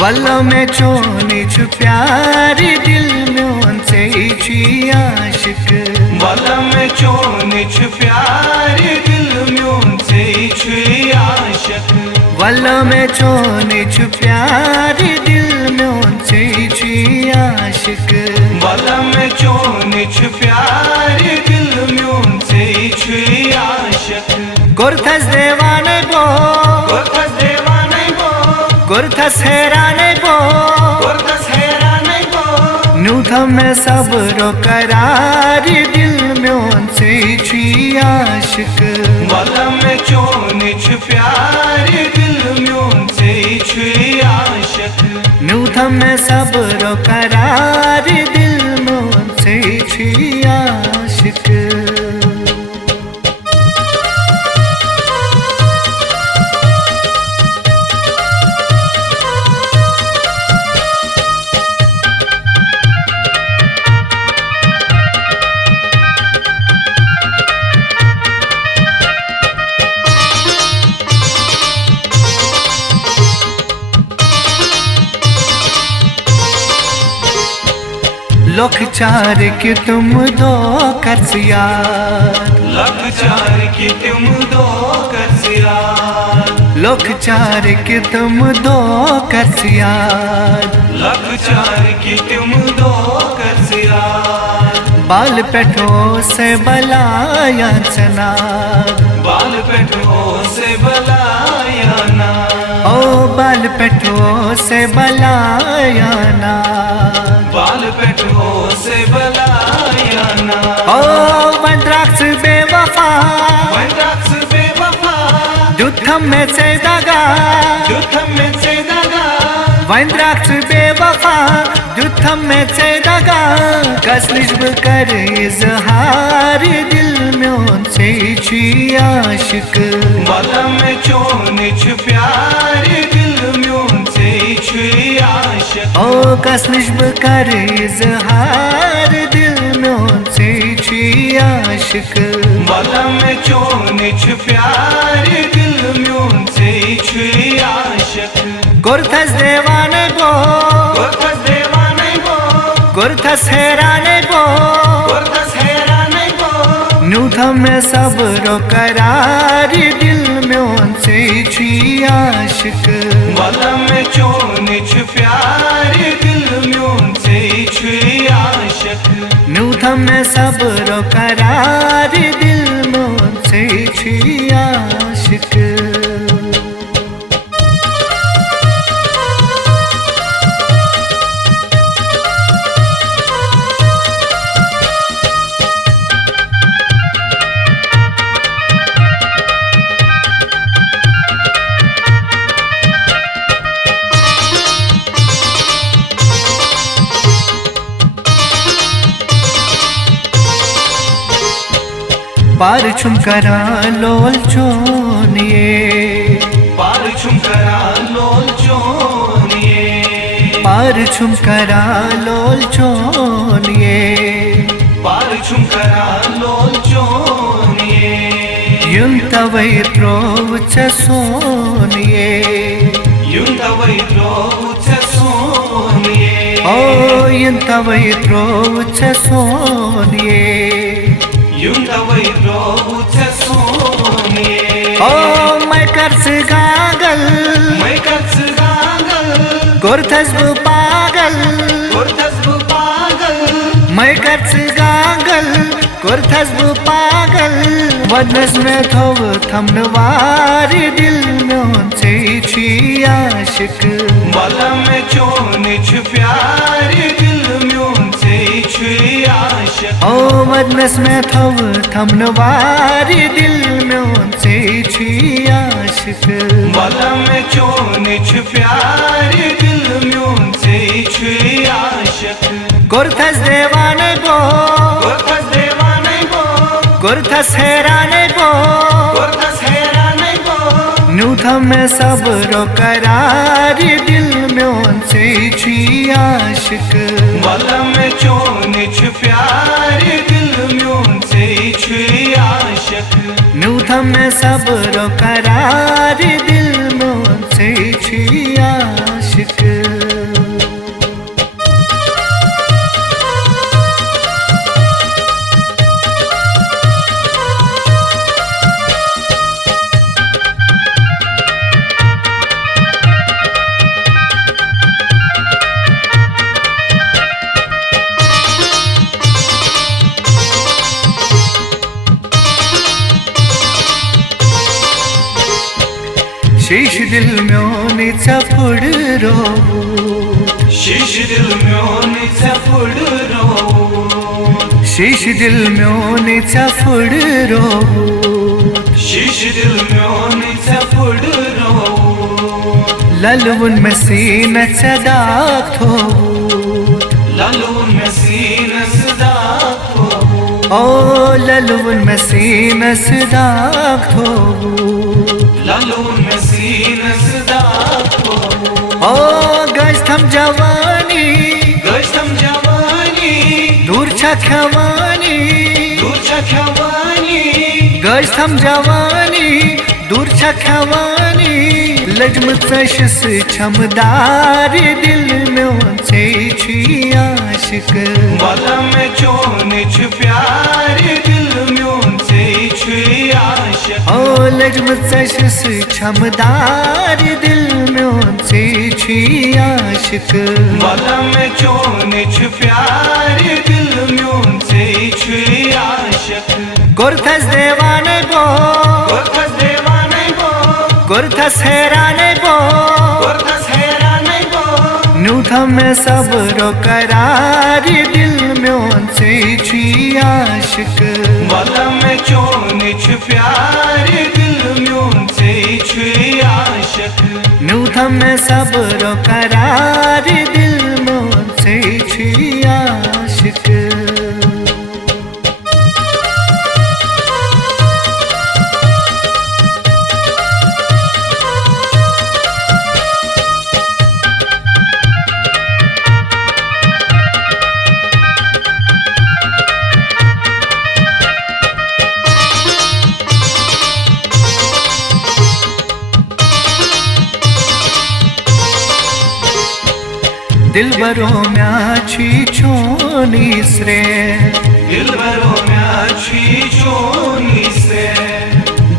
वल्लो में चोनी छु प्यार दिल म्योन से छी आशिक वल्लो में चोनी छु प्यार दिल म्योन से छी आशिक वल्लो में चोनी छु प्यार दिल म्योन से छी आशिक वल्लो में चोनी छु प्यार दिल म्योन से छी आशिक गुरथस देवाने बो गुरथस देवाने बो गुरथस हैराने बो गुरथस हैराने बो न्यूथम में सब्रो करार दिल म्योन से छी आशिक वल्लो में चोनी छु प्यार दिल म्योन से छी आशिक न्यूथम में सब्रो करार दिल म्योन से छी आशिक लोक चार के तुम दो करसिया लख चार की तुम दो करसिया लोक चार के तुम दो करसिया लख चार की तुम दो करसिया बाल पेठो से बलाया चना बाल पेटो से बलाया ना ओ बाल पेठो से बलाया ना बाल पेटो से बलाया ना ओ वंद्राक्ष बेवफा वंद्राक्ष बेवफा युद्धम में से दगा युद्धम में से दगा वंद्राक्ष बेवफा युद्धम में से दगा कसलिश्ब कर इजहार दिल म्योन से छी आशिक वल्लो में चोनी छु प्यार दिल म्योन से छी आशिक ओ कसलिश्ब कर इजहार दिल म्योन से छी आशिक वल्लो में चोनी छु प्यार दिल म्योन से छी आशिक गुरथस देवाने बो गुरथस देवाने बो गुरथस हैराने बो गुरथस हैराने बो न्यूथम में सब्रो करार दिल म्योन से छी आशिक वल्लो में चोनी छु प्यार दिल म्योन से छी आशिक न्यूथम में सब्रो करार दिल म्योन से छी आशिक पार छुम करा लोल चोनिए पार छुम करा लोल चोनिए पार छुम करा लोल चोनिए पार छुम करा लोल चोनिए युं तवै त्रोच सोनिए युं तवै त्रोच सोनिए ओ युं तवै त्रोच सोनिए युं तवै त्रोच सोनिए ओ मैं कर्स गागल मैं कस गागल गुरथस पागल गुरथस पागल मैं कर्स गागल गुरथस पागल वदनस में थोव थमनवार दिल म्योन से छी आशिक वल्लो में चोनी छु प्यार दिल म्योन से छी आशिक ओ वदनस में थोव थमनवार दिल म्योन से छी आशिक वल्लो में चोनी छु प्यार दिल म्योन से छी आशिक गुरथस देवाने बो गुरथस देवाने बो गुरथस हैराने बो गुरथस हैराने बो न्यूथम में सब्रो करार दिल म्योन से छी आशिक वल्लो में चोनी छु प्यार दिल म्योन से छी आशिक न्यूथम में सब्रो करार दिल म्योन से छी आशिक। शीश दिल म्योनी चपुड़ रोवूत शीश दिल म्योनी चपुड़ रोवूत शीश दिल म्योनी चपुड़ रोवूत शीश दिल म्योनी चपुड़ रोवूत ललवुन में सीन चदाक थोवूत ललवुन में सीन सदाक थोवूत ओ ललवुन में सीन सदाक थोवूत ललवुन में सीन सदाक थोवूत ओ गश्तम जवानी गश्तम जवानी दूर छ खवानी दूर छ खवानी गश्तम जवानी दूर छ खवानी लजम चशस छमदार दिल में से छी आशिक वाला में चोन छु प्यार दिल में से छु आशिक ओ लजम चशस छमदार दिल में से छी आशिक वाला में चोन छु प्यार दिल में से छु आशिक गुरथस देवाने गो गुरथस देवाने गो गुरथस हैराने गो गुरथस हैराने गो न्यूथा में सब्र करार दिल में से छी आशिक वाला में चोन छु प्यार दिल में से छु आशिक न्यूथा में सब्र करार दिल में से छी आशिक दिलबरो म्याची छोनी स्रे दिलबरो म्याची छोनी से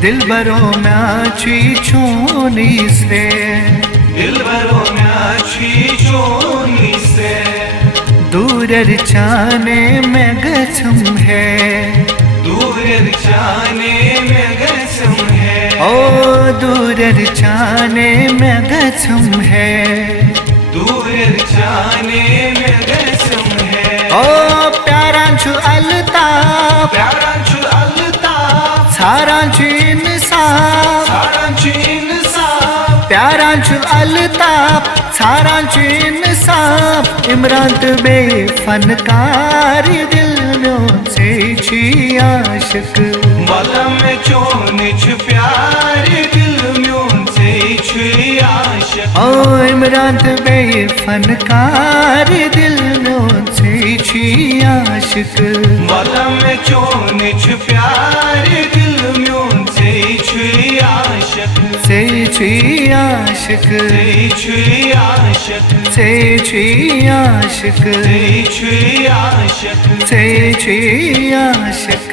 दिलबरो म्याची छोनी स्रे दिलबरो म्याची छोनी से दूर चाने में गछम है दूर जाने में गसम है ओ दूर चाने में गछम है दूर जाने में गसम है ओ प्यारांचु अलताप प्यारांचु अलताप सारांचु इंसाफ सारांचु इंसाफ प्यारांचु अलताप सारांचु इंसाफ इमरान बे फनकार दिल में से छी आशिक वाला में चोन छु प्यार दिल में से छु आशिक ओ इमरान बे फनकार दिल में से छी आशिक वाला में चोन छु प्यार दिल में से छु आशिक से छी आशिक से छु आशिक से छी आशिक से छु आशिक से छी आशिक